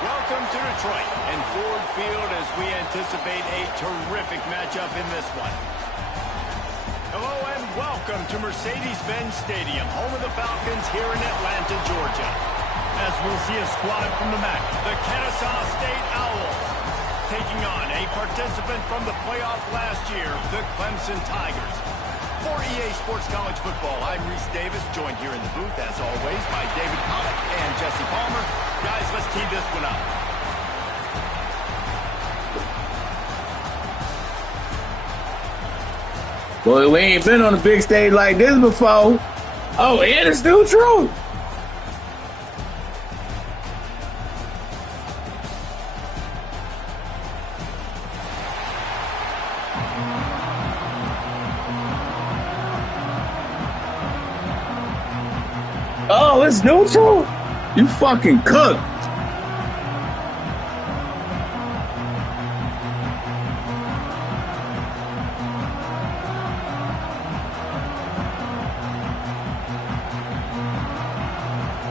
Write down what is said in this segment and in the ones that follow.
Welcome to Detroit and Ford Field as we anticipate a terrific matchup in this one. Hello and welcome to Mercedes-Benz Stadium, home of the Falcons here in Atlanta, Georgia. As we'll see a squad from the MAC, the Kennesaw State Owls, taking on a participant from the playoff last year, the Clemson Tigers. For EA Sports College Football, I'm Reese Davis, joined here in the booth, as always, by David Pollack and Jesse Palmer. Guys, let's tee this one up. Boy, we ain't been on a big stage like this before. Oh, and it's still true. Oh, it's neutral? You fucking cooked.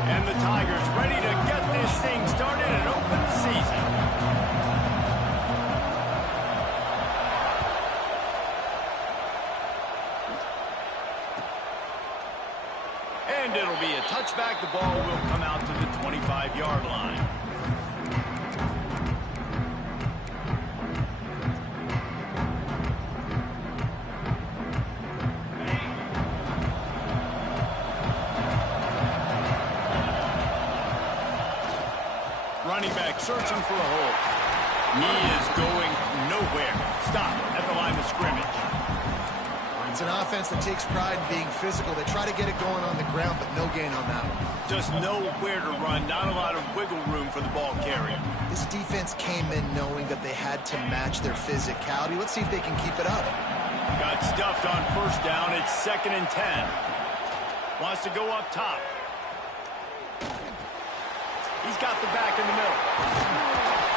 And the Tigers ready to get this thing started and open the season. And it'll be a touchback. The ball will come out to the 25-yard line. Running back searching for a hole. He is going nowhere. Stop at the line of scrimmage. It's an offense that takes pride in being physical. They try to get it going on the ground, but no gain on that one. Just nowhere to run. Not a lot of wiggle room for the ball carrier. This defense came in knowing that they had to match their physicality. Let's see if they can keep it up. Got stuffed on first down. It's 2nd and 10. Wants to go up top. He's got the back in the middle.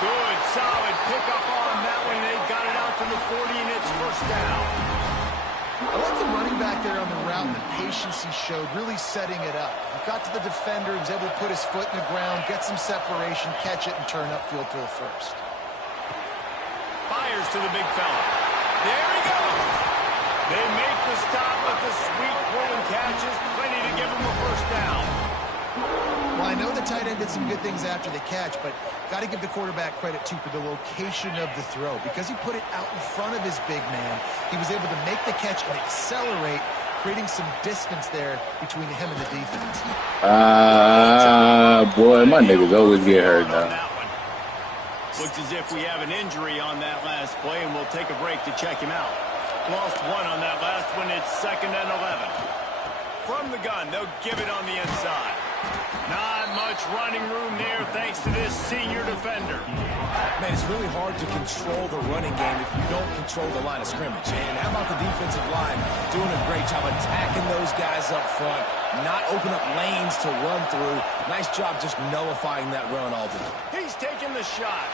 Good, solid pickup on that one. They've got it out to the 40, and it's first down. I like the running back there on the route and the patience he showed, really setting it up. He got to the defender, he was able to put his foot in the ground, get some separation, catch it, and turn upfield for the first. Fires to the big fella. There he goes. They make the stop with the sweet pulling catches. Plenty to give him a first down. Well, I know the tight end did some good things after the catch, but got to give the quarterback credit, too, for the location of the throw. Because he put it out in front of his big man, he was able to make the catch and accelerate, creating some distance there between him and the defense. Boy, my niggas always get hurt now. Looks as if we have an injury on that last play, and we'll take a break to check him out. Lost one on that last one. It's 2nd and 11. From the gun, they'll give it on the inside. Not much running room there thanks to this senior defender. Man, it's really hard to control the running game if you don't control the line of scrimmage. And how about the defensive line doing a great job attacking those guys up front, not open up lanes to run through. Nice job just nullifying that run all day. He's taking the shot.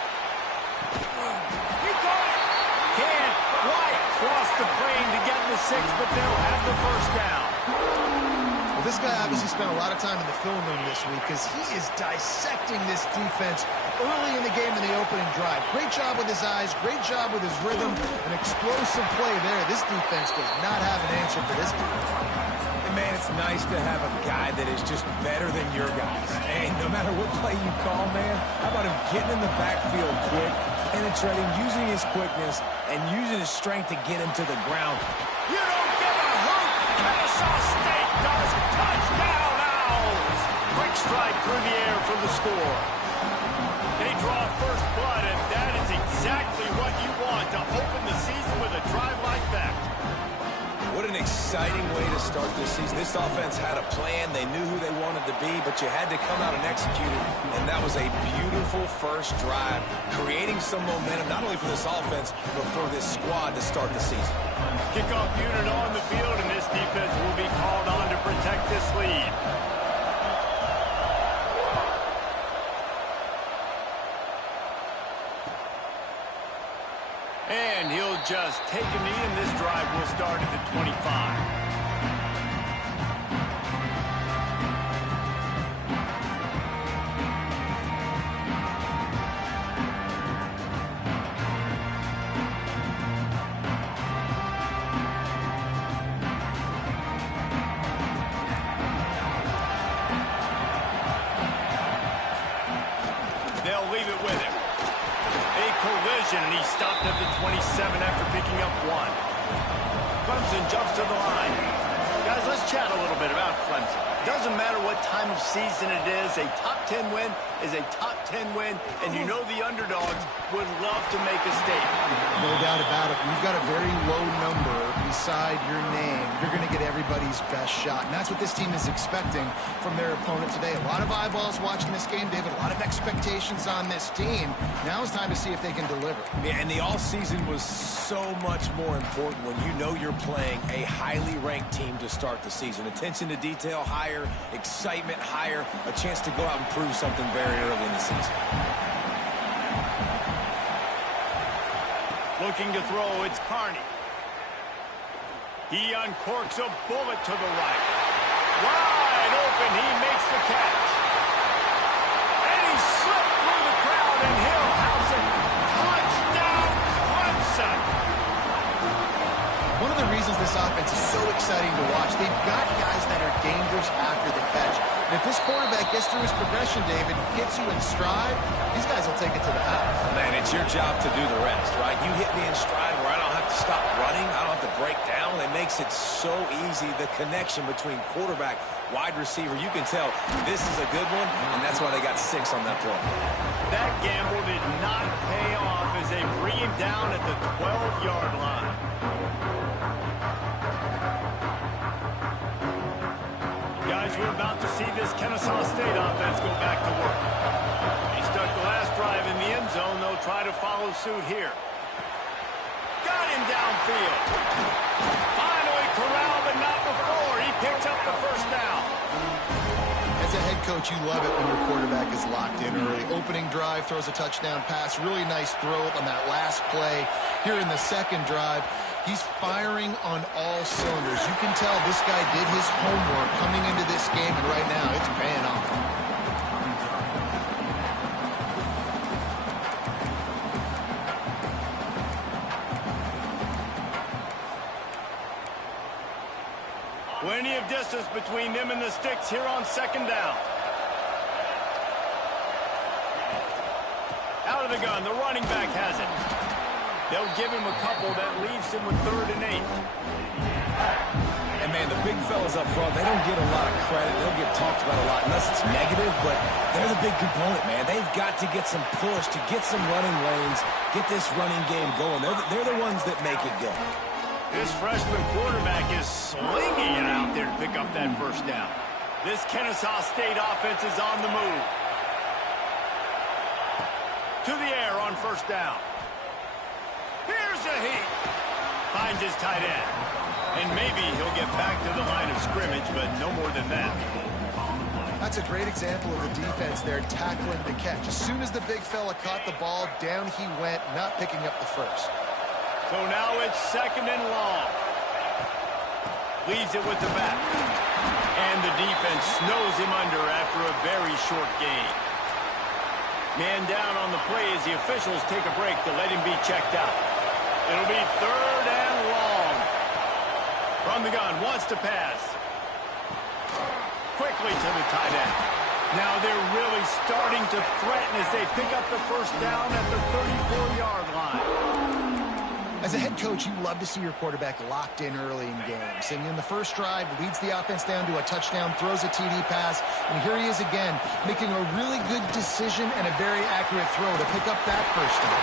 He caught it. Can't quite cross the plane to get the 6, but they'll have the first down. This guy obviously spent a lot of time in the film room this week because he is dissecting this defense early in the game in the opening drive. Great job with his eyes, great job with his rhythm, an explosive play there. This defense does not have an answer for this defense. And man, it's nice to have a guy that is just better than your guys. And no matter what play you call, man, how about him getting in the backfield quick, penetrating, using his quickness, and using his strength to get him to the ground. You don't give a hoot! Kennesaw State does. Touchdown, Owls! Quick strike through the air for the score. They draw first blood, and that is exactly what you want to open the season with a drive like that. What an exciting way to start this season. This offense had a plan. They knew who they wanted to be, but you had to come out and execute it. And that was a beautiful first drive, creating some momentum, not only for this offense, but for this squad to start the season. Kickoff unit on the field, and this defense will be called on to protect this lead. And he'll just take a knee, and this drive will start at the 25. They'll leave it with him. A collision, and he stopped at the 27 after picking up one. Clemson jumps to the line. Guys, let's chat a little bit about Clemson. Doesn't matter what time of season it is, a top 10 win is a top 10 win, and you know the underdogs would love to make a statement. No doubt about it. You've got a very low number beside your name. You're going to get everybody's best shot, and that's what this team is expecting from their opponent today. A lot of eyeballs watching this game, David. A lot of expectations on this team. Now it's time to see if they can deliver. Yeah, and the all-season was so much more important when you know you're playing a highly ranked team to start the season. Attention to detail higher, excitement higher, a chance to go out and prove something very early in the season. Looking to throw, it's Carney. He uncorks a bullet to the right. Wide open, he makes the catch. And he slipped through the crowd, and Hill house it. Touchdown, Clemson! One of the reasons this offense is so exciting to watch, they've got guys that are dangerous after the catch. And if this quarterback gets through his progression, David, gets you in stride, these guys will take it to the house. Man, it's your job to do the rest, right? You hit me in stride where I don't have to stop running. I don't have to break down. It makes it so easy, the connection between quarterback, wide receiver. You can tell this is a good one, and that's why they got 6 on that play. That gamble did not pay off as they bring him down at the 12-yard line. Guys, we're about to see this Kennesaw State offense go back to work. He stuck the last drive in the end zone. They'll try to follow suit here. Got him downfield. Finally corralled, but not before. He picks up the first down. As a head coach, you love it when your quarterback is locked in early. Opening drive, throws a touchdown pass. Really nice throw on that last play. Here in the second drive, he's firing on all cylinders. You can tell this guy did his homework coming into this game, and right now it's paying off. Plenty of distance between them and the sticks here on second down. Out of the gun, the running back has it. They'll give him a couple. That leaves him with 3rd and 8. And, man, the big fellas up front, they don't get a lot of credit. They don't get talked about a lot unless it's negative, but they're the big component, man. They've got to get some push, to get some running lanes, get this running game going. They're the ones that make it go. This freshman quarterback is slinging it out there to pick up that first down. This Kennesaw State offense is on the move. To the air on first down. Here's a heat. Finds his tight end. And maybe he'll get back to the line of scrimmage, but no more than that. That's a great example of the defense there tackling the catch. As soon as the big fella caught the ball, down he went, not picking up the first. So now it's 2nd and long. Leaves it with the back. And the defense snows him under after a very short gain. Man down on the play as the officials take a break to let him be checked out. It'll be 3rd and long. From the gun, wants to pass. Quickly to the tight end. Now they're really starting to threaten as they pick up the first down at the 34-yard line. As a head coach, you love to see your quarterback locked in early in games. And in the first drive, leads the offense down to a touchdown, throws a TD pass, and here he is again, making a really good decision and a very accurate throw to pick up that first down.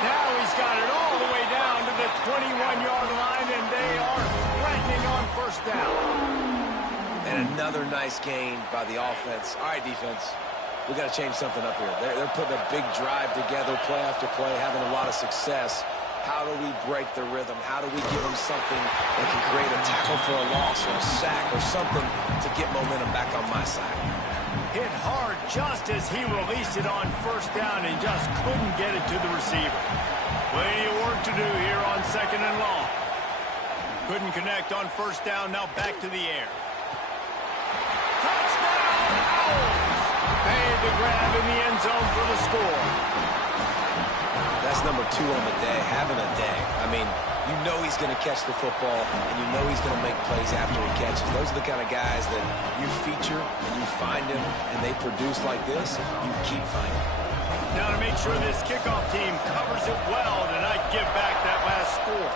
Now he's got it all the way down to the 21-yard line, and they are threatening on first down. And another nice gain by the offense. All right, defense, we got to change something up here. They're putting a big drive together, play after play, having a lot of success. How do we break the rhythm? How do we give them something that can create a tackle for a loss or a sack or something to get momentum back on my side? Hit hard just as he released it on first down and just couldn't get it to the receiver. Plenty of work to do here on 2nd and long. Couldn't connect on first down, now back to the air. Touchdown, Owls! Made the grab in the end zone for the score. That's number 2 on the day, having a day. I mean, you know he's going to catch the football, and you know he's going to make plays after he catches. Those are the kind of guys that you feature, and you find him, and they produce like this, you keep finding. Now to make sure this kickoff team covers it well to not give back that last score.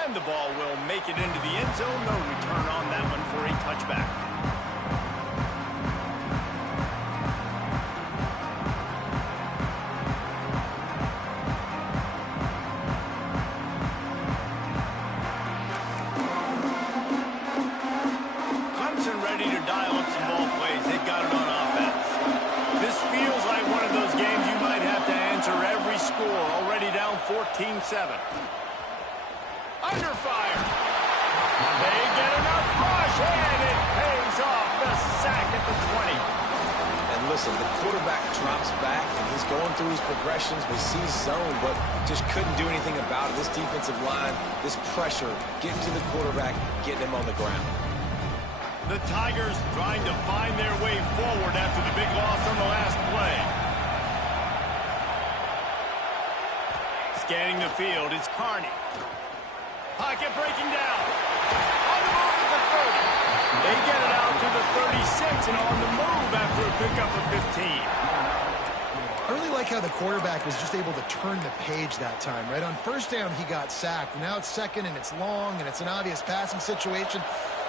And the ball will make it into the end zone. No return on that one for a touchback. Ready to dial up some ball plays. They've got it on offense. This feels like one of those games you might have to answer every score. Already down 14-7. Under fire. They get enough rush, and it pays off. The sack at the 20. And listen, the quarterback drops back, and he's going through his progressions. We see zone, but just couldn't do anything about it. This defensive line, this pressure, getting to the quarterback, getting him on the ground. The Tigers trying to find their way forward after the big loss on the last play. Scanning the field, it's Carney. Pocket breaking down. On the move at the 30. They get it out to the 36 and on the move after a pickup of 15. I really like how the quarterback was just able to turn the page that time, right? On first down, he got sacked. Now it's 2nd, and it's long, and it's an obvious passing situation.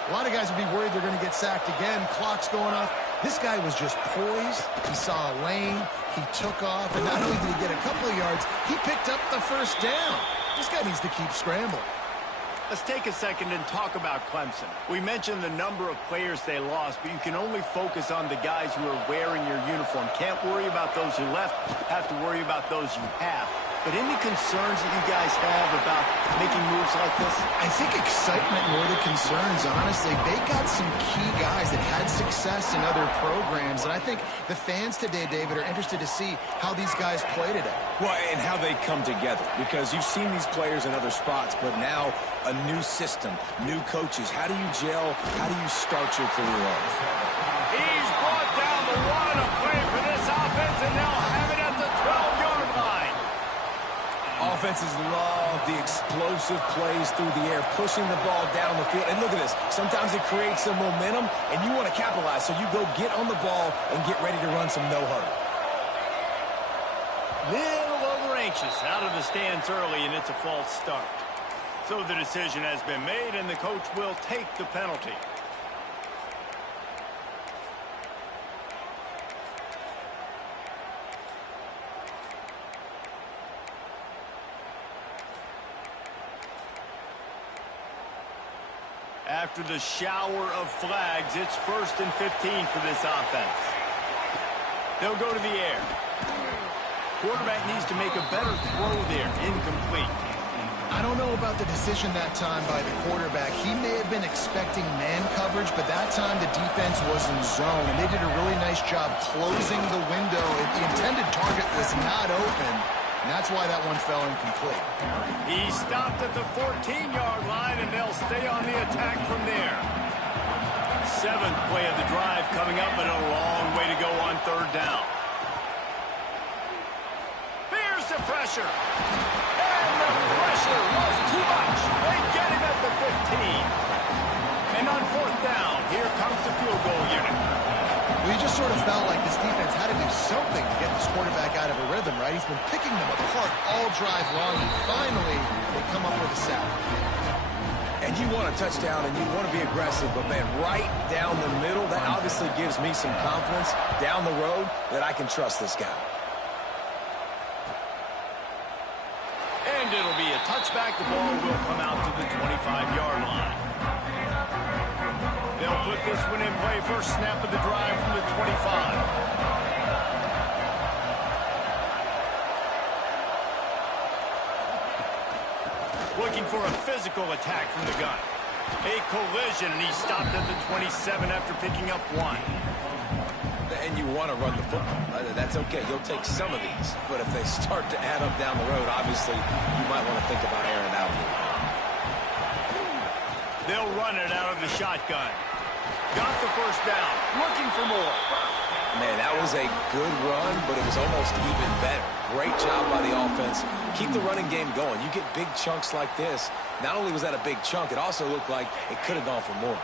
A lot of guys would be worried they're going to get sacked again. Clock's going off. This guy was just poised. He saw a lane. He took off. And not only did he get a couple of yards, he picked up the first down. This guy needs to keep scrambling. Let's take a second and talk about Clemson. We mentioned the number of players they lost, but you can only focus on the guys who are wearing your uniform. Can't worry about those who left. Have to worry about those you have. But any concerns that you guys have about making moves like this? I think excitement more than concerns, honestly. They got some key guys that had success in other programs, and I think the fans today, David, are interested to see how these guys play today. Well, and how they come together, because you've seen these players in other spots, but now a new system, new coaches. How do you gel? How do you start your career off? He's brought down the one, a play for this offense, and they'll have it at the 12-yard line. Offenses love the explosive plays through the air, pushing the ball down the field. And look at this. Sometimes it creates some momentum, and you want to capitalize. So you go get on the ball and get ready to run some no-huddle. Little over-anxious out of the stands early, and it's a false start. So the decision has been made, and the coach will take the penalty. After the shower of flags, it's 1st and 15 for this offense. They'll go to the air. Quarterback needs to make a better throw there. Incomplete. I don't know about the decision that time by the quarterback. He may have been expecting man coverage, but that time the defense was in zone, and they did a really nice job closing the window. The intended target was not open, And that's why that one fell incomplete. He stopped at the 14-yard line, and they'll stay on the attack from there. 7th play of the drive coming up, but a long way to go on 3rd down. Here's the pressure. And the pressure was too much. They get him at the 15. And on 4th down, here comes the field goal unit. We just sort of felt like this defense had to do something to get this quarterback out of a rhythm, right? He's been picking them apart all drive long, and finally they come up with a sack. And you want a touchdown, and you want to be aggressive, but, man, right down the middle, that obviously gives me some confidence down the road that I can trust this guy. And it'll be a touchback. The ball will come out to the 25-yard line. They'll put this one in play. First snap of the drive from the 25. Looking for a physical attack from the gun. A collision, and he stopped at the 27 after picking up 1. And you want to run the football. That's okay. You'll take some of these. But if they start to add up down the road, obviously, you might want to think about airing it out a little bit. They'll run it out of the shotgun. Got the first down. Looking for more. Man, that was a good run, but it was almost even better. Great job by the offense. Keep the running game going. You get big chunks like this. Not only was that a big chunk, it also looked like it could have gone for more.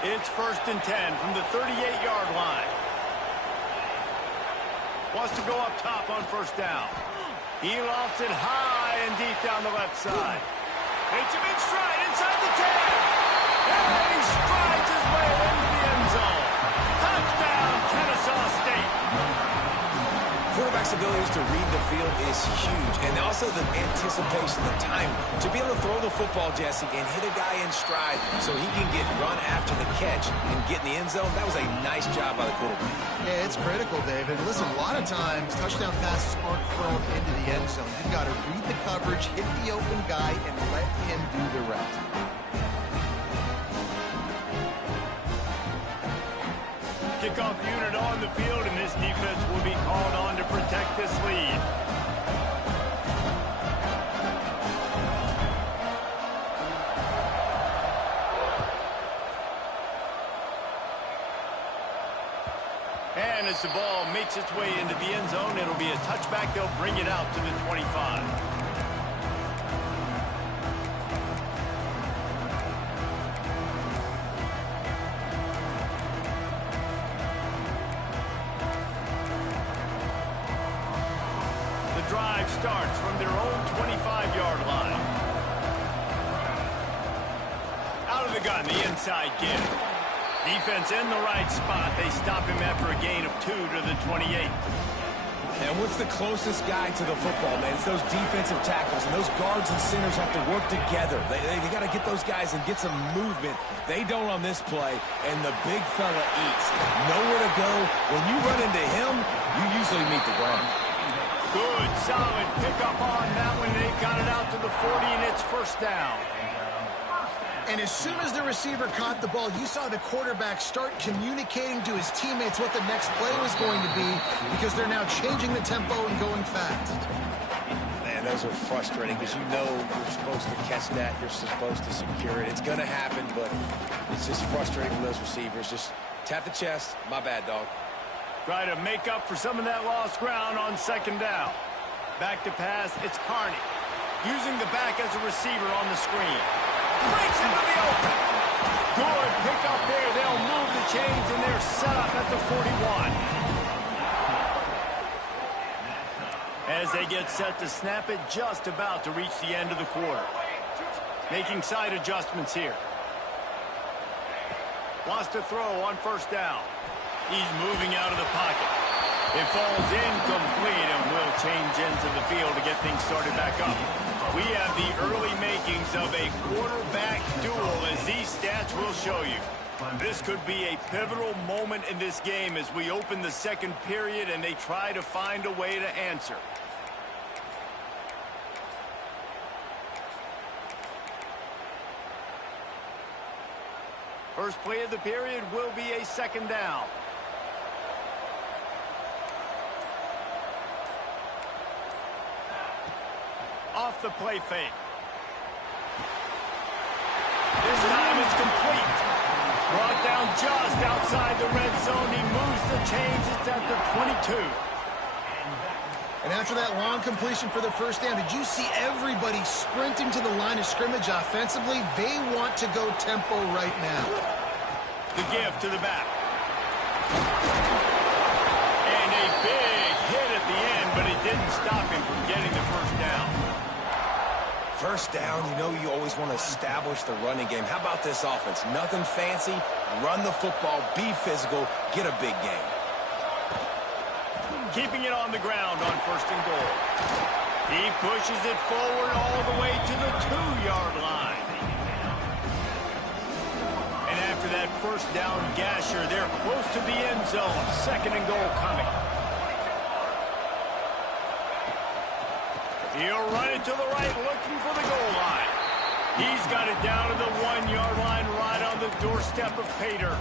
It's 1st and 10 from the 38-yard line. Wants to go up top on 1st down. He lofts it high and deep down the left side. Hits him in stride inside the 10. And he strides his way into the end zone. Touchdown, Kennesaw State. Quarterback's abilities to read the field is huge. And also the anticipation, the time to be able to throw the football, Jesse, and hit a guy in stride so he can get run after the catch and get in the end zone. That was a nice job by the quarterback. Yeah, it's critical, David. Listen, a lot of times touchdown passes aren't thrown into the end zone. You've got to read the coverage, hit the open guy, and let him do the rest. Kickoff unit on the field, and this defense will be called on to protect this lead. And as the ball makes its way into the end zone, it'll be a touchback. They'll bring it out to the 25. Drive starts from their own 25-yard line. Out of the gun, the inside give. Defense in the right spot. They stop him after a gain of 2 to the 28. And what's the closest guy to the football, man? It's those defensive tackles, and those guards and centers have to work together. They got to get those guys and get some movement. They don't on this play, and the big fella eats. Nowhere to go. When you run into him, you usually meet the ground. Good, solid pickup on that one. They got it out to the 40, and it's 1st down. And as soon as the receiver caught the ball, you saw the quarterback start communicating to his teammates what the next play was going to be, because they're now changing the tempo and going fast. Man, those are frustrating because you know you're supposed to catch that. You're supposed to secure it. It's going to happen, but it's just frustrating for those receivers. Just tap the chest. My bad, dog. Try to make up for some of that lost ground on 2nd down. Back to pass, it's Carney. Using the back as a receiver on the screen. Breaks into the open. Good pick up there. They'll move the chains, and they're set up at the 41. As they get set to snap it, just about to reach the end of the quarter. Making side adjustments here. Wants to throw on 1st down. He's moving out of the pocket. It falls incomplete and will change into the field to get things started back up. We have the early makings of a quarterback duel, as these stats will show you. This could be a pivotal moment in this game as we open the 2nd period and they try to find a way to answer. First play of the period will be a 2nd down. off the play fake. This time it's complete. Brought down just outside the red zone. He moves the chains. It's at the 22. And after that long completion for the first down, did you see everybody sprinting to the line of scrimmage offensively? They want to go tempo right now. The give to the back. And a big hit at the end, but it didn't stop him from getting the first down. First down, you know you always want to establish the running game. How about this offense? Nothing fancy. Run the football, be physical, get a big gain. Keeping it on the ground on first and goal. He pushes it forward all the way to the 2-yard line. And after that first down gasher, they're close to the end zone. Second and goal coming. He'll run it to the right, looking for the goal line. He's got it down to the 1-yard line, right on the doorstep of Pater.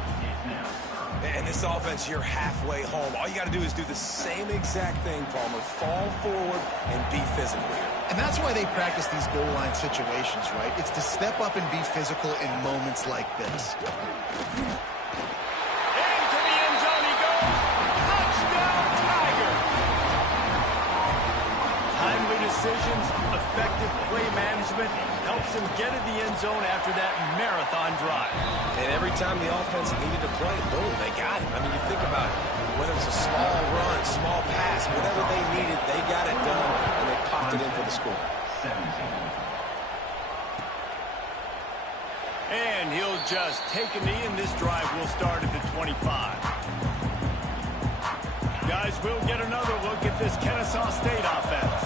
And this offense, you're halfway home. All you got to do is do the same exact thing, Palmer. Fall forward and be physical here. And that's why they practice these goal line situations, right? It's to step up and be physical in moments like this. Into the end zone he goes. Touchdown, Tiger. Timely decisions, effective play management helps him get in the end zone after that marathon drive. And every time the offense needed to play, boom, they got him. I mean, you think about it. Whether it's a small run, small pass, whatever they needed, they got it done, and they popped it in for the score. And he'll just take a knee, and this drive will start at the 25. Guys, we'll get another look at this Kennesaw State offense.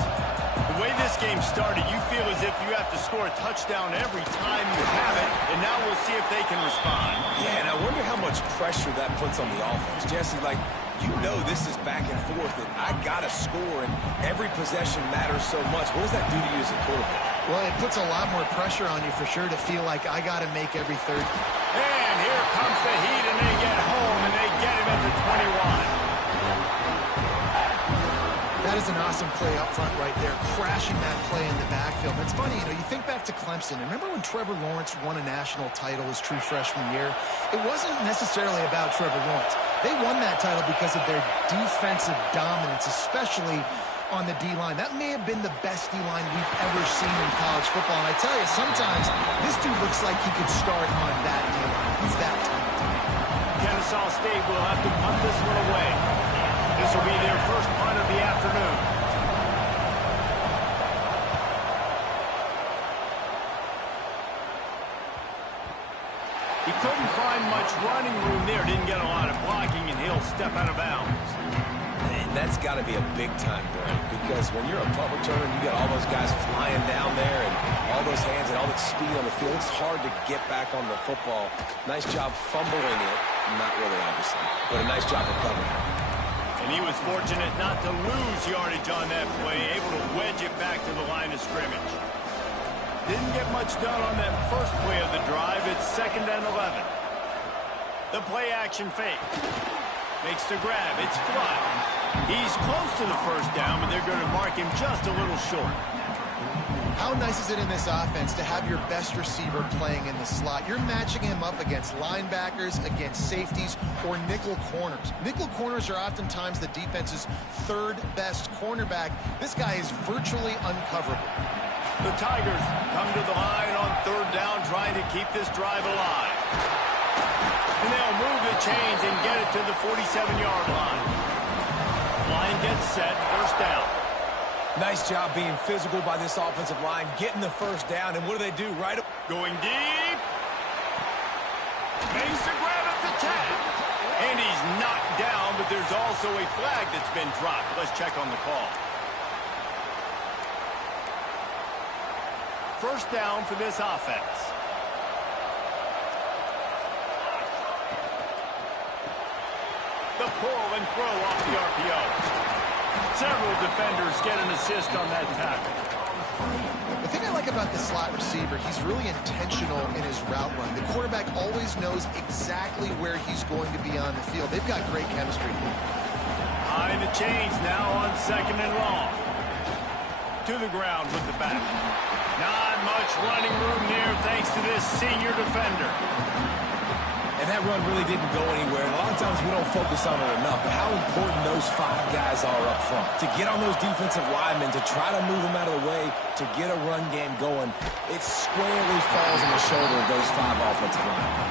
The way this game started, you feel as if you have to score a touchdown every time you have it, and now we'll see if they can respond. Yeah, and I wonder how much pressure that puts on the offense. Jesse, like, you know this is back and forth, and I got to score, and every possession matters so much. What does that do to you as a quarterback? Well, it puts a lot more pressure on you for sure to feel like I got to make every third. And here comes the heat, and they get home, and they get him at the 21. That is an awesome play up front right there, crashing that play in the backfield. And it's funny, you know, you think back to Clemson. Remember when Trevor Lawrence won a national title his true freshman year? It wasn't necessarily about Trevor Lawrence. They won that title because of their defensive dominance, especially on the D-line. That may have been the best D-line we've ever seen in college football. And I tell you, sometimes this dude looks like he could start on that D-line. He's that talented. Kennesaw State will have to punt this one away. This will be their first punt of the afternoon. He couldn't find much running room there. Didn't get a lot of blocking, and he'll step out of bounds. And that's got to be a big-time break, because when you're a punt returner, you got all those guys flying down there and all those hands and all that speed on the field. It's hard to get back on the football. Nice job fumbling it. Not really, obviously, but a nice job recovering it. And he was fortunate not to lose yardage on that play, able to wedge it back to the line of scrimmage. Didn't get much done on that first play of the drive. It's 2nd and 11. The play action fake. Makes the grab. It's Flood. He's close to the first down, but they're going to mark him just a little short. How nice is it in this offense to have your best receiver playing in the slot? You're matching him up against linebackers, against safeties, or nickel corners. Nickel corners are oftentimes the defense's third best cornerback. This guy is virtually uncoverable. The Tigers come to the line on 3rd down, trying to keep this drive alive. And they'll move the chains and get it to the 47-yard line. Line gets set, first down. Nice job being physical by this offensive line, getting the first down, and what do they do? Right up. Going deep. Makes the grab at the 10. And he's knocked down, but there's also a flag that's been dropped. Let's check on the call. First down for this offense. The pull and throw off the RPO. Several defenders get an assist on that tackle. The thing I like about the slot receiver, he's really intentional in his route run. The quarterback always knows exactly where he's going to be on the field. They've got great chemistry. High in the chains now on 2nd and long. to the ground with the back. Not much running room there thanks to this senior defender. And that run really didn't go anywhere. And a lot of times we don't focus on it enough, but how important those 5 guys are up front. To get on those defensive linemen, to try to move them out of the way, to get a run game going, it squarely falls on the shoulder of those 5 offensive linemen.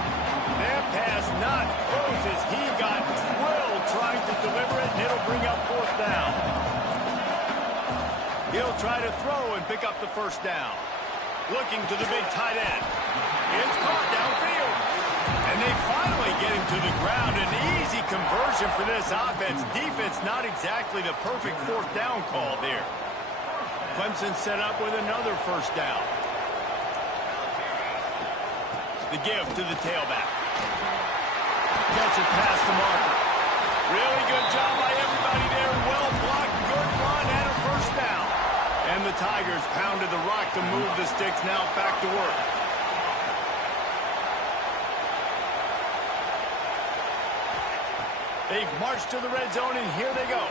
That pass not close as he got drilled trying to deliver it, and it'll bring up 4th down. He'll try to throw and pick up the 1st down. Looking to the big tight end. It's caught downfield. And they finally get him to the ground. An easy conversion for this offense. Defense not exactly the perfect 4th down call there. Clemson set up with another 1st down. The give to the tailback. Gets it past the marker. Really good job by everybody there. Well blocked, good run, and a 1st down. And the Tigers pounded the rock to move the sticks. Now back to work. They've marched to the red zone, and here they go.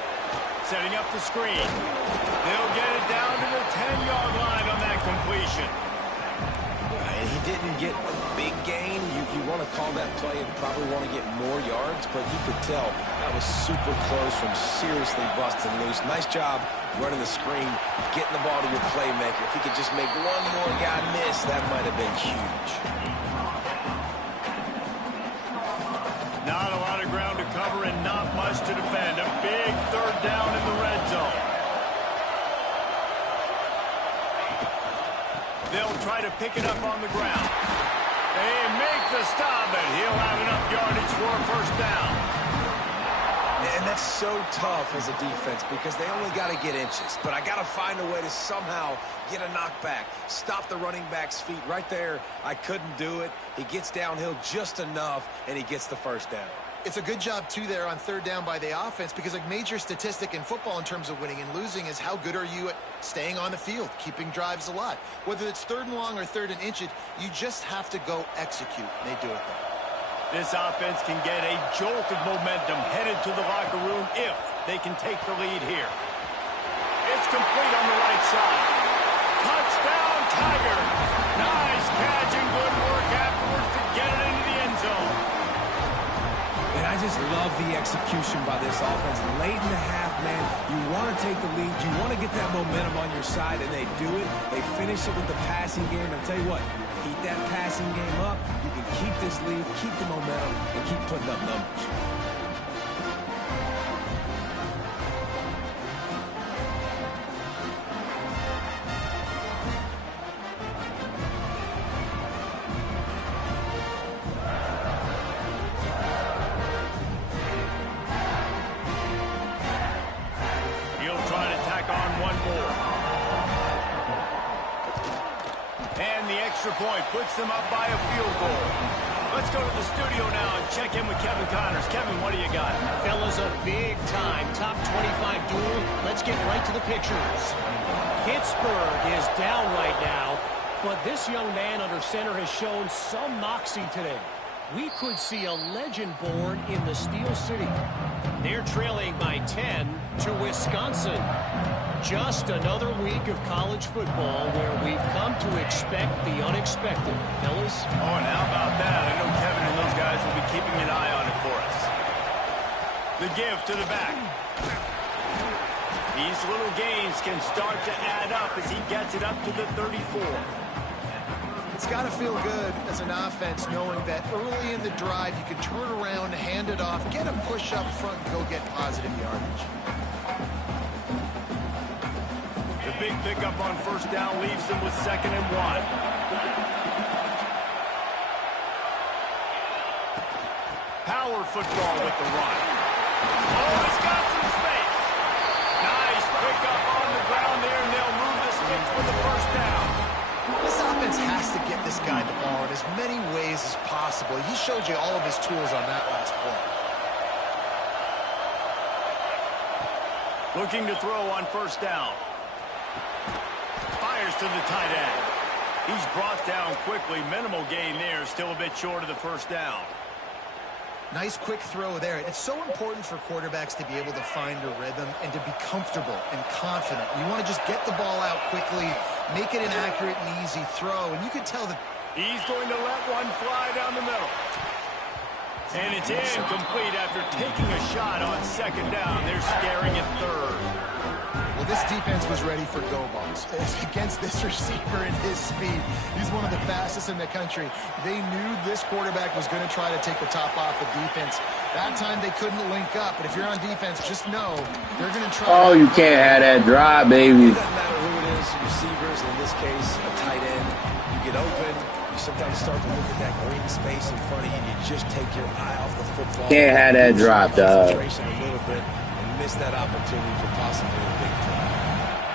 Setting up the screen. They'll get it down to the 10-yard line on that completion. And he didn't get a big gain. You want to call that play and probably want to get more yards, but you could tell that was super close from seriously busting loose. Nice job running the screen, getting the ball to your playmaker. If he could just make one more guy miss, that might have been huge. Not a lot of ground to cover and not much to defend. A big 3rd down in the red zone. They'll try to pick it up on the ground. They make the stop, and he'll have enough yardage for a 1st down. And that's so tough as a defense because they only got to get inches. But I got to find a way to somehow get a knockback, stop the running back's feet right there. I couldn't do it. He gets downhill just enough, and he gets the 1st down. It's a good job, too, there on 3rd down by the offense because a major statistic in football in terms of winning and losing is how good are you at staying on the field, keeping drives alive. Whether it's 3rd and long or 3rd and inches, you just have to go execute, and they do it there. This offense can get a jolt of momentum headed to the locker room if they can take the lead here. It's complete on the right side. Touchdown, Tigers! Nice catch and good work afterwards to get it into the end zone. And I just love the execution by this offense. Late in the half, man, you want to take the lead. You want to get that momentum on your side, and they do it. They finish it with the passing game. And I'll tell you what, keep that passing game up. You can keep this lead, keep the momentum, and keep putting up numbers. Point puts them up by a field goal. Let's go to the studio now and check in with Kevin Connors. Kevin, what do you got? Fellas, a big-time top 25 duel. Let's get right to the pictures. Pittsburgh is down right now, but this young man under center has shown some moxie today. We could see a legend born in the Steel City. They're trailing by 10 to Wisconsin. Just another week of college football where we've come to expect the unexpected. Fellas? Oh, and how about that? I know Kevin and those guys will be keeping an eye on it for us. The give to the back. These little gains can start to add up as he gets it up to the 34. It's got to feel good as an offense knowing that early in the drive you can turn around, hand it off, get a push up front, and go get positive yardage. The big pickup on 1st down leaves them with 2nd and 1. Power football with the run. Oh, he's got some space. Nice pickup on the ground there, and they'll move the sticks for the 1st down. This offense has to get this guy the ball in as many ways as possible. He showed you all of his tools on that last play. Looking to throw on 1st down. Fires to the tight end. He's brought down quickly. Minimal gain there. Still a bit short of the 1st down. Nice quick throw there. It's so important for quarterbacks to be able to find a rhythm and to be comfortable and confident. You want to just get the ball out quickly, make it an accurate and easy throw, and you can tell that he's going to let one fly down the middle. And it's incomplete after taking a shot on second down. They're scaring at third. Well, this defense was ready for go balls. Against this receiver and his speed, he's one of the fastest in the country. They knew this quarterback was going to try to take the top off the defense. That time they couldn't link up, but if you're on defense, just know they're going to try. Oh, you can't have that drive, baby. It doesn't matter who it is, receivers, in this case, a tight end. You get open, you sometimes start to look at that green space in front of you, and you just take your eye off the football. Can't have that drop, dog. A little bit and miss that opportunity for possibly a big play.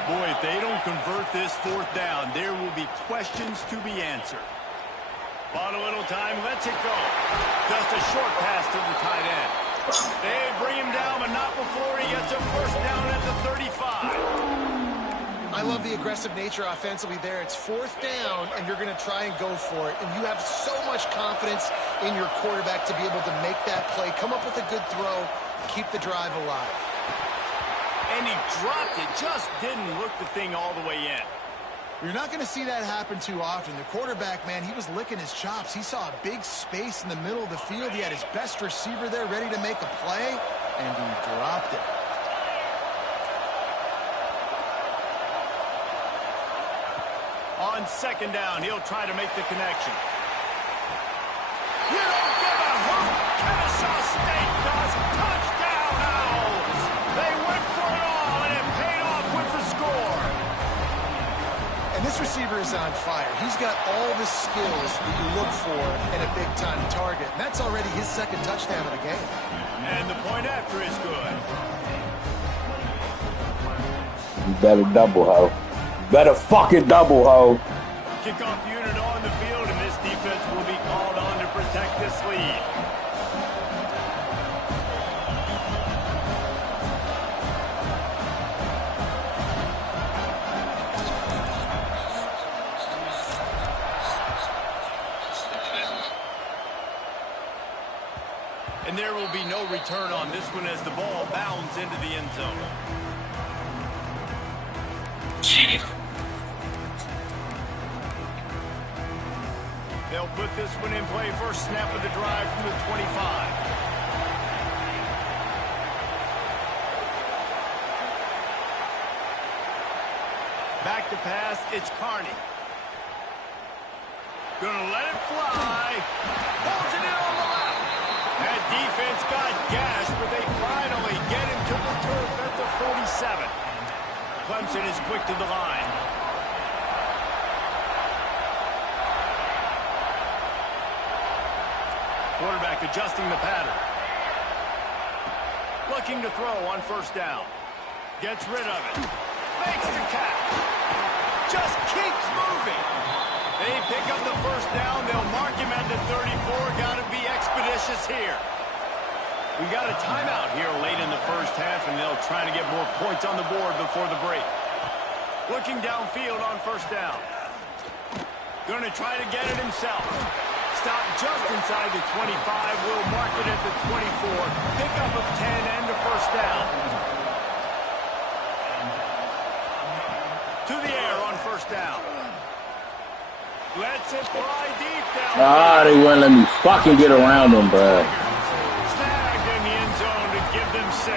Boy, if they don't convert this fourth down, there will be questions to be answered. Bought a little time, lets it go. Just a short pass to the tight end. They bring him down, but not before he gets a first down at the 35. I love the aggressive nature offensively there. It's fourth down, and you're going to try and go for it. And you have so much confidence in your quarterback to be able to make that play, come up with a good throw, keep the drive alive. And he dropped it, just didn't look the thing all the way in. You're not going to see that happen too often. The quarterback, man, he was licking his chops. He saw a big space in the middle of the field. He had his best receiver there ready to make a play, and he dropped it. On second down, he'll try to make the connection. You don't give a hoot. Kennesaw State does. Touchdown, Owls. They went for it all, and it paid off with the score. And this receiver is on fire. He's got all the skills that you look for in a big-time target. And that's already his second touchdown of the game. And the point after is good. You better double, ho. Better fucking double, ho. Kickoff unit on the field, and this defense will be called on to protect this lead. And there will be no return on this one as the ball bounds into the end zone. They'll put this one in play. First snap of the drive from the 25. Back to pass, it's Carney. Gonna let it fly. Pulls it in on the left. That defense got gashed, but they finally get him to the turf at the 47. Clemson is quick to the line. Quarterback adjusting the pattern. Looking to throw on first down. Gets rid of it. Makes the catch. Just keeps moving. They pick up the first down. They'll mark him at the 34. Got to be expeditious here. We got a timeout here late in the first half, and they'll try to get more points on the board before the break. Looking downfield on first down. Going to try to get it himself. Stop just inside the 25. Will mark it at the 24. Pickup of 10 and a first down. To the air on first down. Lets it fly deep down. Ah, they wouldn't let me fucking get around them, bro. Snagged in the end zone to give them 6.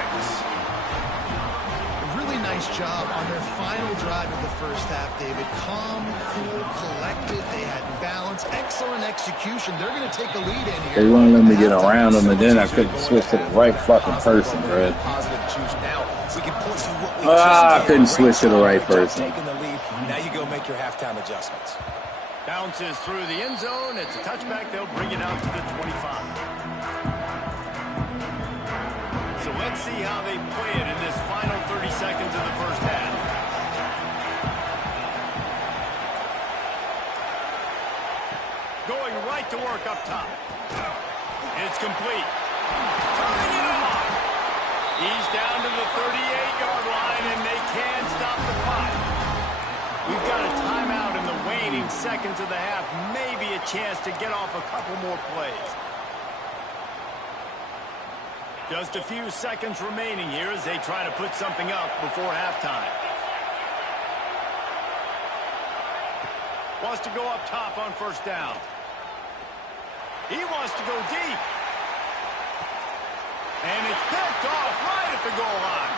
Really nice job on their final drive of the first half, David. Calm, cool, collected. They had balance, excellent execution. They're going to take a lead in here. They wouldn't let me get around them, and then I couldn't switch to the right fucking person, bro. Ah, I couldn't switch to the right person. Taking the lead. Now you go make your halftime adjustments. Bounces through the end zone. It's a touchback. They'll bring it out to the 25. So let's see how they play it in this final 30 seconds of the first half. Going right to work up top. It's complete. Turning it off. He's down to the 38-yard line, and they can't stop the clock. We've got a timeout in the waning seconds of the half. Maybe a chance to get off a couple more plays. Just a few seconds remaining here as they try to put something up before halftime. Wants to go up top on first down. He wants to go deep. And it's picked off right at the goal line.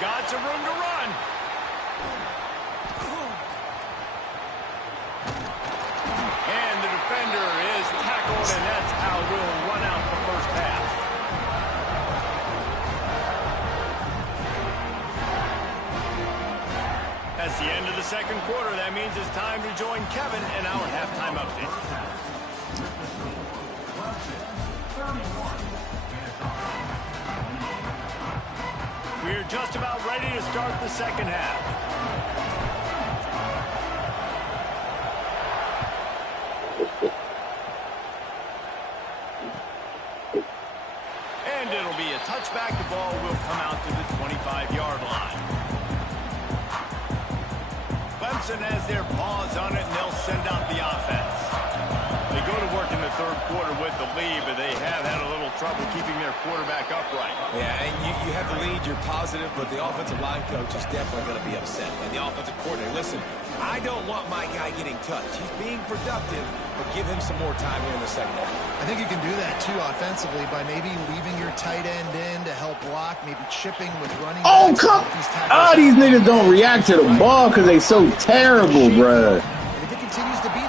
Got some room to run. And the defender is tackled, and that's how we'll run out the first half. That's the end of the second quarter. That means it's time to join Kevin in our halftime update. We're just about ready to start the second half. And it'll be a touchback. The ball will come out to the 25-yard line. Clemson has their paws on it, and they'll send out the offense. They go to work in the third quarter with the lead, but they have had a little trouble keeping their quarterback upright. Yeah, and you have the lead, you're positive, but the offensive line coach is definitely going to be upset. And the offensive coordinator, listen, I don't want my guy getting touched. He's being productive, but give him some more time here in the second half. I think you can do that, too, offensively, by maybe leaving your tight end in to help block, maybe chipping with running. Oh, come on. These niggas don't react to the ball because they so terrible, bruh.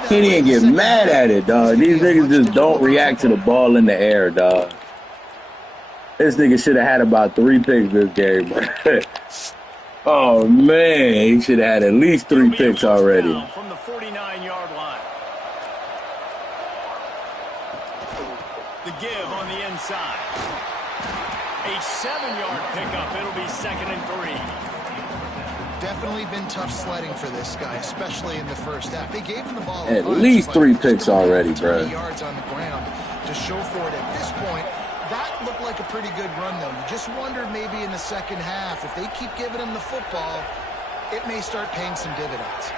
He didn't get mad at it, dog. These niggas just don't react to the ball in the air, dog. This nigga should have had about 3 picks this game, bro. Oh, man. He should have had at least 3 picks already. From the 49-yard line. The give on the inside. A 7-yard pickup. It'll be 2nd and 3. Definitely been tough sledding for this guy, especially in the first half. They gave him the ball at least 3 picks already, bro. Yards on the ground to show for it at this point. That looked like a pretty good run, though. You just wonder maybe in the second half, if they keep giving him the football, it may start paying some dividends.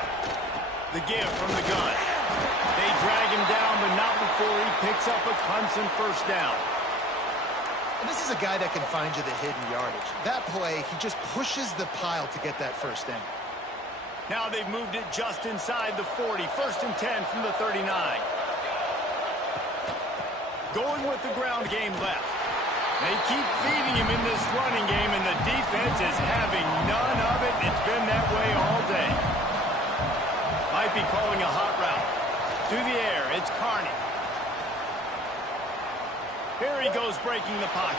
The give from the gun. They drag him down, but not before he picks up a Clemson first down. And this is a guy that can find you the hidden yardage. That play, he just pushes the pile to get that first down. Now they've moved it just inside the 40. 1st and 10 from the 39. Going with the ground game left. They keep feeding him in this running game, and the defense is having none of it. It's been that way all day. Might be calling a hot route. To the air, it's Carney. Here he goes, breaking the pocket.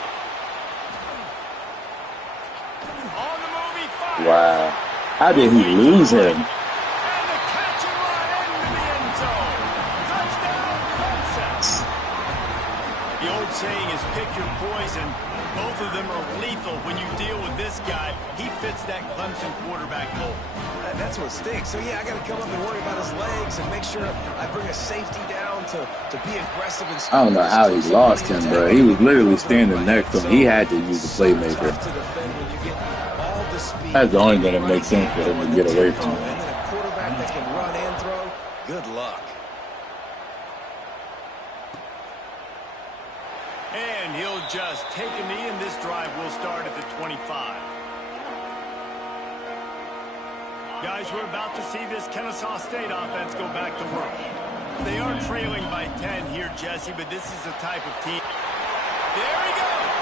On the move, he fires. Wow. How did he lose him? And the catch and run into the end zone. Touchdown, Clemson. The old saying is pick your poison. Both of them are lethal when you deal with this guy. He fits that Clemson quarterback mold. That's what stinks. So, yeah, I got to come up and worry about his legs and make sure I bring a safety down to be aggressive. And I don't know how he lost him, bro. He was literally standing next to him. He had to use the playmaker. That's the only thing that makes sense for him to get away from him. And then a quarterback that can run and throw, good luck. And he'll just take a knee, and this drive will start at the 25. Guys, we're about to see this Kennesaw State offense go back to work. They are trailing by 10 here, Jesse, but this is the type of team. There he goes.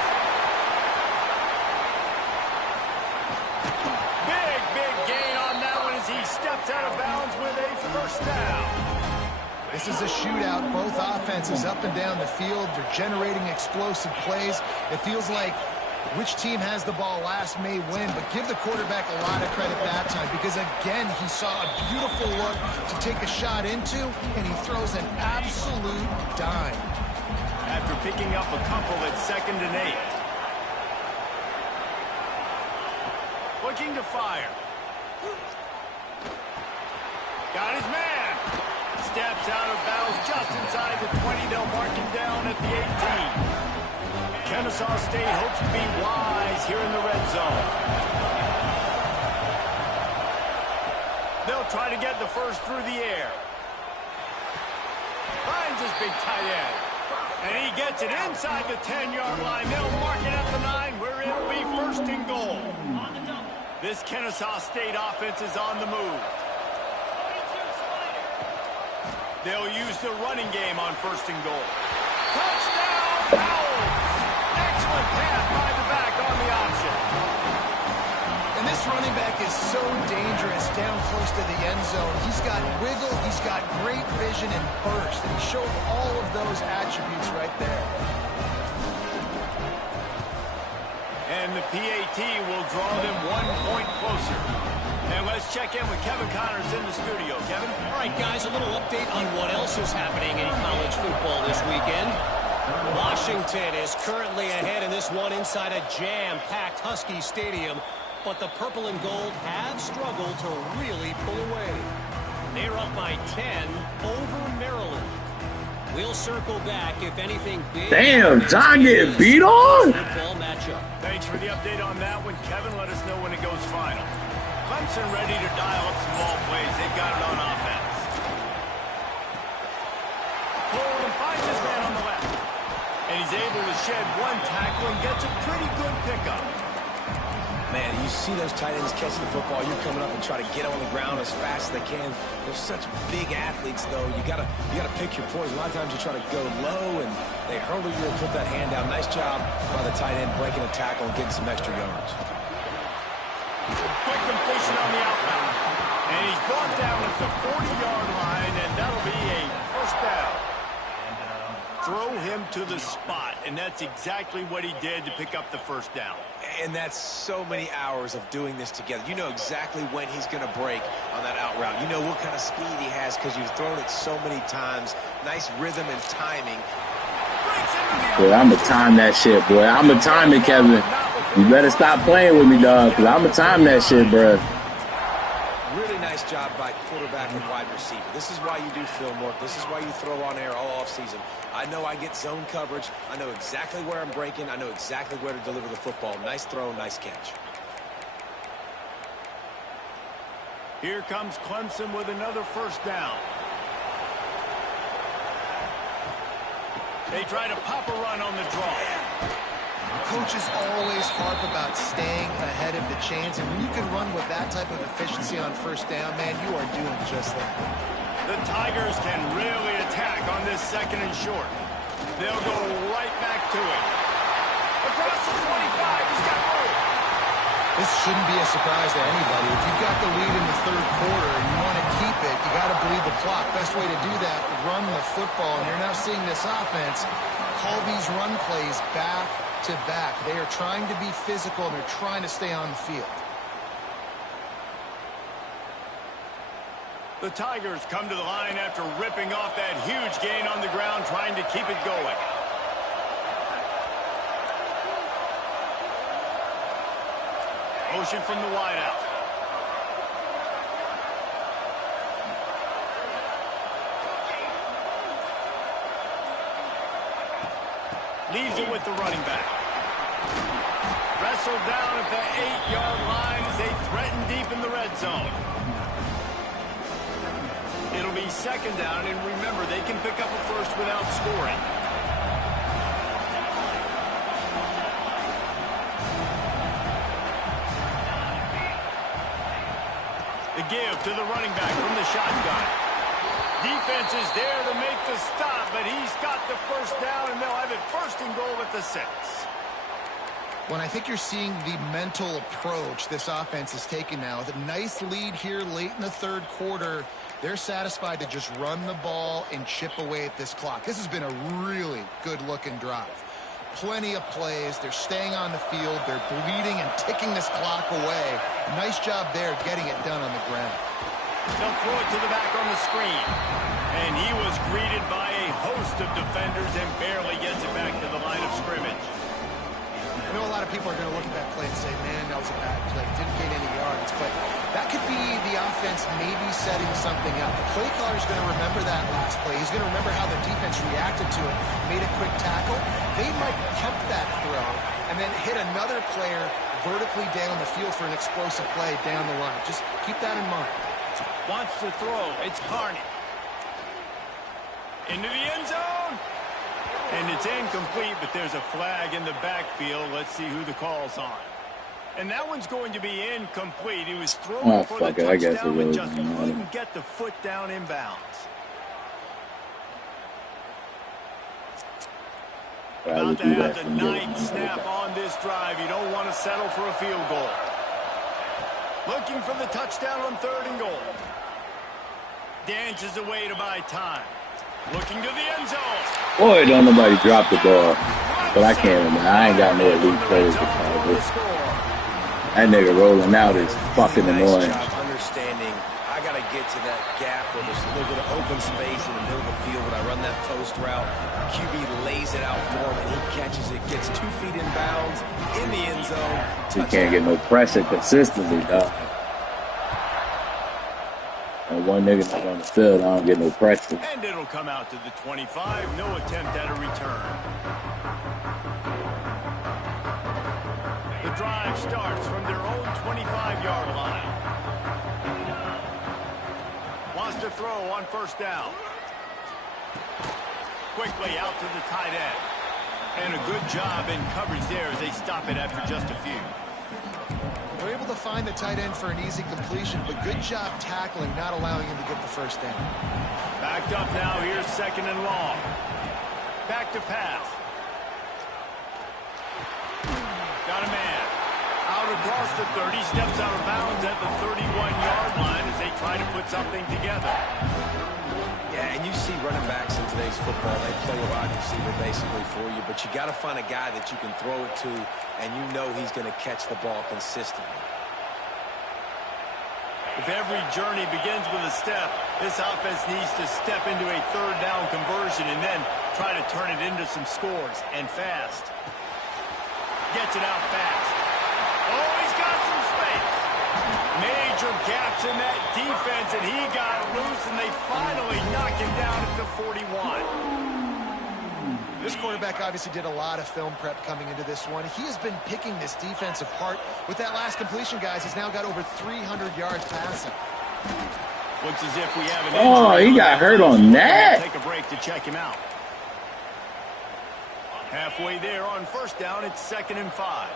Big gain on that one as he steps out of bounds with a first down. This is a shootout. Both offenses up and down the field. They're generating explosive plays. It feels like which team has the ball last may win, but give the quarterback a lot of credit that time because, again, he saw a beautiful look to take a shot into, and he throws an absolute dime. After picking up a couple at 2nd and 8. Looking to fire. Got his man. Steps out of bounds just inside the 20. They'll mark him down at the 18. Kennesaw State hopes to be wise here in the red zone. They'll try to get the first through the air. Finds his big tight end. And he gets it inside the 10-yard line. They'll mark it at the 9, where it'll be 1st and goal. This Kennesaw State offense is on the move. They'll use the running game on 1st and goal. Touchdown, Owls! Excellent pass by the back on the option. And this running back is so dangerous down close to the end zone. He's got wiggle, he's got great vision and burst, and he showed all of those attributes right there. And the PAT will draw them 1 point closer. And let's check in with Kevin Connors in the studio. Kevin? All right, guys, a little update on what else is happening in college football this weekend. Washington is currently ahead in this one inside a jam-packed Husky Stadium, but the purple and gold have struggled to really pull away. They're up by 10 over Maryland. We'll circle back if anything big. Damn, John getting beat on? Football matchup. Thanks for the update on that one, Kevin. Let us know when it goes final. Clemson ready to dial up some ball plays. They've got it on offense. Pulled and finds his man on the left. And he's able to shed 1 tackle and gets a pretty good pickup. Man, you see those tight ends catching the football. You're coming up and try to get on the ground as fast as they can. They're such big athletes, though. You gotta pick your poison. A lot of times you try to go low, and they hurdle you and put that hand down. Nice job by the tight end breaking a tackle and getting some extra yards. Quick completion on the outbound. And he's brought down at the 40-yard line, and that'll be a 1st down. Throw him to the spot, and that's exactly what he did to pick up the 1st down. And that's so many hours of doing this together. You know exactly when he's going to break on that out route. You know what kind of speed he has because you've thrown it so many times. Nice rhythm and timing. Boy, I'm going to time that shit, boy. I'm going to time it, Kevin. You better stop playing with me, dog, because I'm going to time that shit, bro. Really nice job by quarterback and wide receiver. This is why you do film work. This is why you throw on air all offseason. I know I get zone coverage. I know exactly where I'm breaking. I know exactly where to deliver the football. Nice throw, nice catch. Here comes Clemson with another 1st down. They try to pop a run on the draw. Coaches always harp about staying ahead of the chains, and when you can run with that type of efficiency on 1st down, man, you are doing just that. The Tigers can really attack on this 2nd and short. They'll go right back to it. Across the 25, he's got room. This shouldn't be a surprise to anybody. If you've got the lead in the 3rd quarter and you want to keep it, you got to bleed the clock. Best way to do that, run the football. And you're now seeing this offense call these run plays back to back. They are trying to be physical, and they're trying to stay on the field. The Tigers come to the line after ripping off that huge gain on the ground, trying to keep it going. Motion from the wideout. Leaves it with the running back. Wrestled down at the 8-yard line as they threaten deep in the red zone. It'll be 2nd down, and remember, they can pick up a 1st without scoring. The give to the running back from the shotgun. Defense is there to make the stop, but he's got the 1st down, and they'll have it 1st and goal at the 6. When I think you're seeing the mental approach this offense is taking now, the nice lead here late in the 3rd quarter, they're satisfied to just run the ball and chip away at this clock. This has been a really good-looking drive. Plenty of plays. They're staying on the field. They're bleeding and ticking this clock away. Nice job there getting it done on the ground. They'll throw it to the back on the screen. And he was greeted by a host of defenders and barely gets it back to the line of scrimmage. I know a lot of people are going to look at that play and say, man, that was a bad play. Didn't gain any yards. But that could be the offense maybe setting something up. The play caller is going to remember that last play. He's going to remember how the defense reacted to it, made a quick tackle. They might pump that throw and then hit another player vertically down the field for an explosive play down the line. Just keep that in mind. Wants to throw. It's Carney. Into the end zone. And it's incomplete, but there's a flag in the backfield. Let's see who the call's on. And that one's going to be incomplete. He was throwing for the touchdown, but just couldn't get the foot down inbounds. About to have the ninth snap on this drive. You don't want to settle for a field goal. Looking for the touchdown on 3rd and goal. Dances away to buy time. Looking to the end zone. Boy, don't nobody drop the ball. But I can't remember. I ain't got no elite players to call this. That nigga rolling out is fucking annoying. Understanding I got to get to that gap where there's a little bit of open space in the middle of the field. When I run that post route, QB lays it out for him, and he catches it, gets 2 feet in bounds in the end zone. He can't get no pressure consistently, dog. And one nigga not on the field, I don't get no pressure. And it'll come out to the 25. No attempt at a return. The drive starts from their own 25-yard line. Wants to throw on 1st down. Quickly out to the tight end. And a good job in coverage there as they stop it after just a few. They're able to find the tight end for an easy completion, but good job tackling, not allowing him to get the 1st down. Backed up now. Here's 2nd and long. Back to pass. Got a man. Out across the 30. Steps out of bounds at the 31-yard line as they try to put something together. Yeah, and you see running backs in today's football, they play a wide receiver basically for you, but you got to find a guy that you can throw it to, and you know he's going to catch the ball consistently. If every journey begins with a step, this offense needs to step into a 3rd down conversion and then try to turn it into some scores, and fast. Gets it out fast. Oh, he's got some space. Major gaps in that defense, and he got loose, and they finally knock him down at the 41. This quarterback obviously did a lot of film prep coming into this one. He has been picking this defense apart. With that last completion, guys, he's now got over 300 yards passing. Looks as if we have an injury. Oh, he got hurt on that. Take a break to check him out. Halfway there on 1st down, it's 2nd and 5.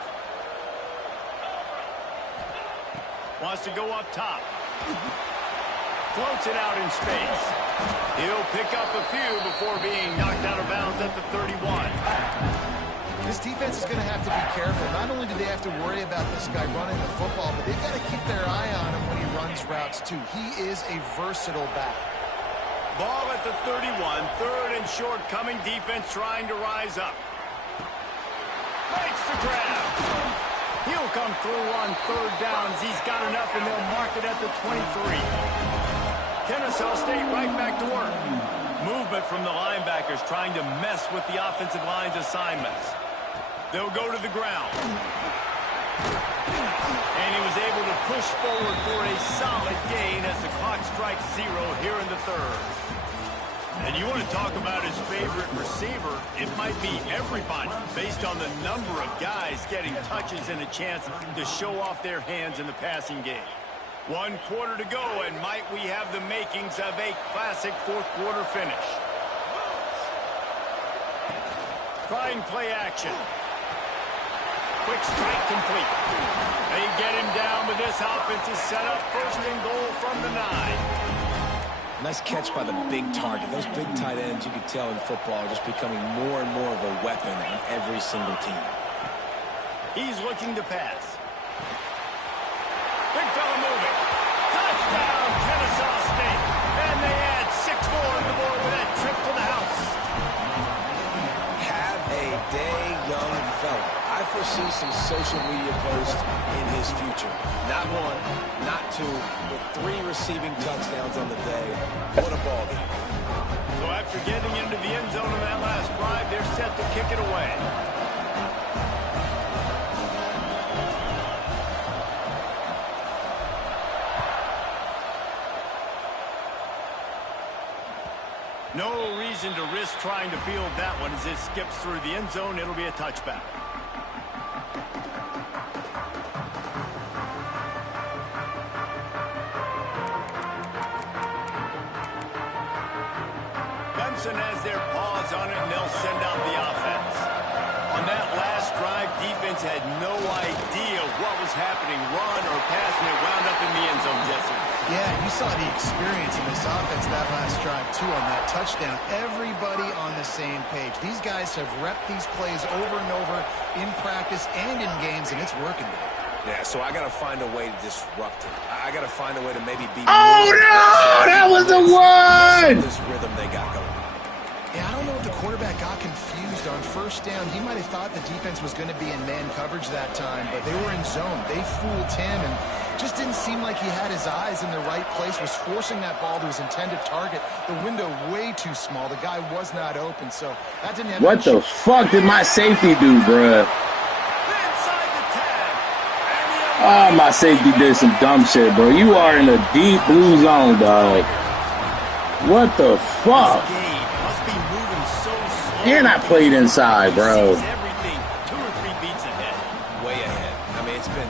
Wants to go up top. Floats it out in space. He'll pick up a few before being knocked out of bounds at the 31. This defense is going to have to be careful. Not only do they have to worry about this guy running the football, but they've got to keep their eye on him when he runs routes too. He is a versatile back. Ball at the 31. 3rd and short coming. Defense trying to rise up. Makes the grab. He'll come through on 3rd downs. He's got enough, and they'll mark it at the 23. Kennesaw State right back to work. Movement from the linebackers trying to mess with the offensive line's assignments. They'll go to the ground. And he was able to push forward for a solid gain as the clock strikes 0 here in the 3rd. And you want to talk about his favorite receiver, it might be everybody based on the number of guys getting touches and a chance to show off their hands in the passing game. 1 quarter to go, and might we have the makings of a classic 4th quarter finish. Trying play action. Quick strike complete. They get him down, but this offense is set up 1st and goal from the 9. Nice catch by the big target. Those big tight ends, you can tell in football, are just becoming more and more of a weapon on every single team. He's looking to pass. Big fella moving. Touchdown, Kennesaw State. And they add 6 more on the board with that trip to the house. Have a day, young fella. I foresee some social media posts in his future. Not 1, not 2, but 3 receiving touchdowns on the day. What a ball game. So after getting into the end zone on that last drive, they're set to kick it away. No reason to risk trying to field that one as it skips through the end zone. It'll be a touchback. Wilson has their paws on it, and they'll send out the offense. On that last drive, defense had no idea what was happening. Run or pass, and it wound up in the end zone, Jesse. Yeah, you saw the experience in this offense that last drive, too, on that touchdown. Everybody on the same page. These guys have repped these plays over and over in practice and in games, and it's working. Yeah, so I got to find a way to disrupt it. I got to find a way to maybe be Oh, no! That was the one! This rhythm they got going. Yeah, I don't know if the quarterback got confused on first down. He might have thought the defense was going to be in man coverage that time, but they were in zone. They fooled him and just didn't seem like he had his eyes in the right place, was forcing that ball to his intended target. The window way too small. The guy was not open, so that didn't have What the fuck did my safety do, bruh? Oh, my safety did some dumb shit, bro. You are in a deep blue zone, dog. What the fuck? And I played inside, bro. Everything 2 or 3 beats ahead. Way ahead. I mean, it's been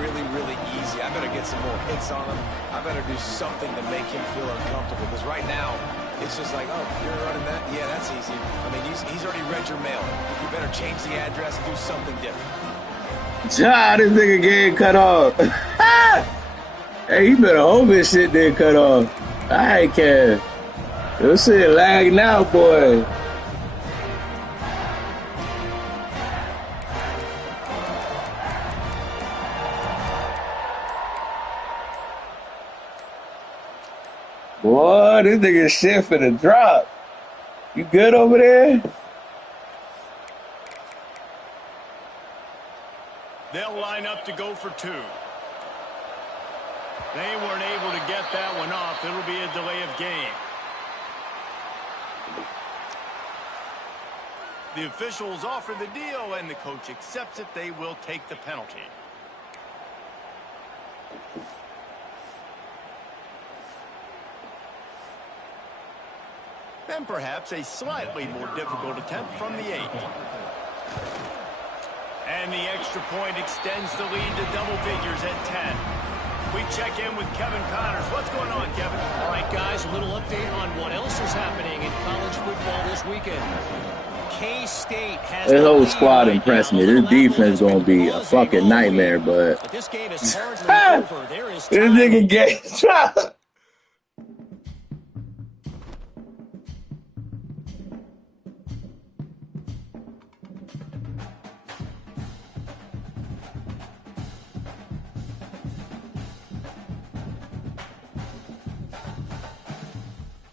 really, really easy. I better get some more hits on him. I better do something to make him feel uncomfortable. Because right now, it's just like, oh, you're running that? Yeah, that's easy. I mean, he's already read your mail. You better change the address and do something different. Ja, this nigga getting cut off. Hey, you better hope this shit didn't cut off. I ain't care. This shit lagging out, boy. Boy, this nigga shit for the drop. You good over there? They'll line up to go for 2. They weren't able to get that one off. It'll be a delay of game. The officials offer the deal, and the coach accepts it. They will take the penalty. Then perhaps a slightly more difficult attempt from the 8. And the extra point extends the lead to double figures at 10. We check in with Kevin Connors. What's going on, Kevin? All right, guys, a little update on what else is happening in college football this weekend. K-State has this whole squad impressed me. This defense gonna be a fucking nightmare, but this game is hardly over. There is this nigga gets dropped.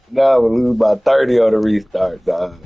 Now we'll lose by 30 on the restart, dog.